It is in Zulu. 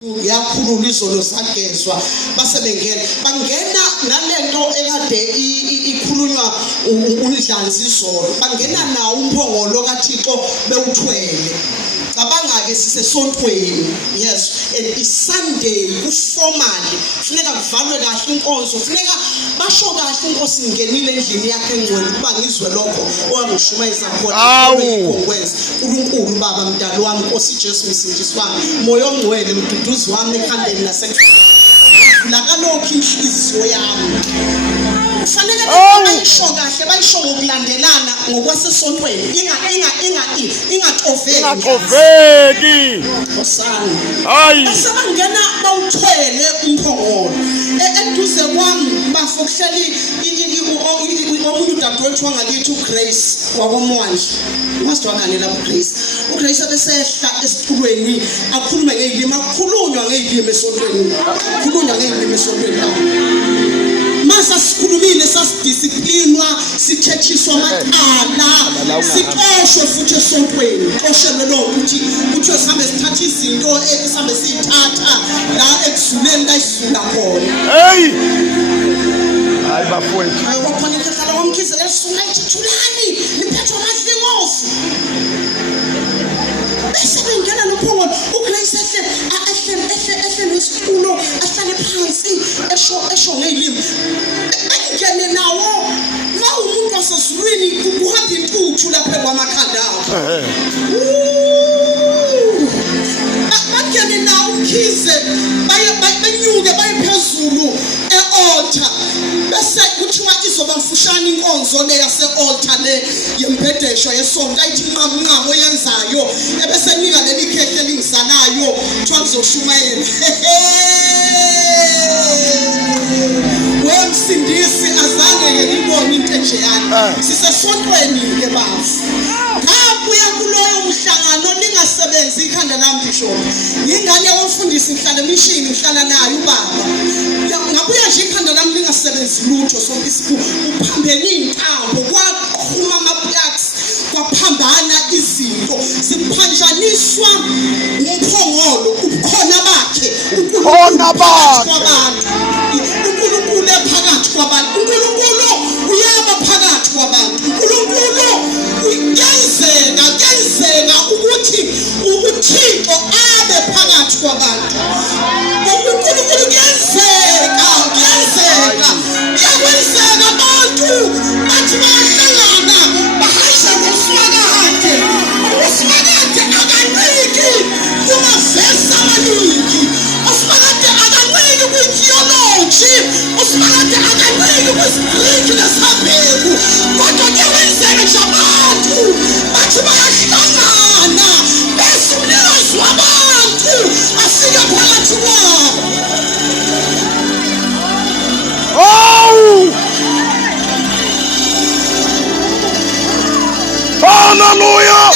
yakhulula izolo sagezwa base bangena nalento ekade ikhulunywa uNdlanzi izolo bangena nawo umphongolo kaThixo bewuthwele cabanga ke sisesontweni yes and iSunday kuformally funeka kuvalwe kahle inkonzo funeka basho kahle inkosi ingenile endlini yakhe engcwele kuba ngizwe lokho owangishumayisa khona ukwenza uNkulunkulu baba mdalo wami Nkosi Jesu msindisi wami moya ongcwele mduduzi wami ekhandeni la kalokho inhliziyo yami kufanele bayisho kahle bayisho ngokulandelana ngokwasesontweni ingaqoveki osana hayi basabangena bawuthwele umphongolo eduze kwami bafokuhleli omunye udadewethu wangakithi uGrace wakomwanje wasitwakhalela uGrace abesehla esithulweni akhulume ngezilimi akhulunywa ngezilimi esontweni masa sikhulumile sasidisciplinwa sithethiswa amaqala siqoshwe futhi esontweni qoshelwe lo ukuthi sihambe sithatha izinto esihambe sithatha la ekuzuleni la isizula khona hey hayi bafowethu wakhona ikhala wamkhizela esifuna ithulani liphethwe amadlingofu bese bengena nomphongolo uGrace ehle nesitulo ahlale phansi esho ngezilimi ngene nawo umuntu wasezulwini kuhamba intuthu lapha kwamakhanda akhe bangene nawo ukhize benyuke bayiphezulu ealtar bese kuthiwa izoba mfushane inkonzo le yase-altar le yembhedesho yesonto ayithi nqamnqamo yenzayo ebese nika leli khekhe lingisanayo kuthiwa kuzoshumayela wemsindisi azange ngibone into enjeyana sisesontweni ke bafu ngabuya kuloyo mhlangano ningasebenzi ikhanda lami ngisho ngingane womfundisi ngihlala emishini ngihlala naye ubaba ngabuya nje ikhanda lami lingasebenzi lutho sonke uphambene intambo kwaqhuma ama-plugs kwaphambana izinto ziphanjaniswa umphongolo ubukhona bakhe uNkulunkulu phakathi kwabantu uNkulunkulu uyaba phakathi kwabantu uNkulunkulu kuyenzeka ukuthi uThixo abe phakathi kwabantu uNkulunkulu kuyenzeka abantu bathi bahlangana bahasha ngoswakade akaniki kumavesi amaningi oswakade akaniki kwi-theology oswakade akaniki kwi-Greek nesabheku kodwa kuyenzeka nje abantu bathi bayahlangana bese umnikazi wabantu afika phakathi kwabo hallelujah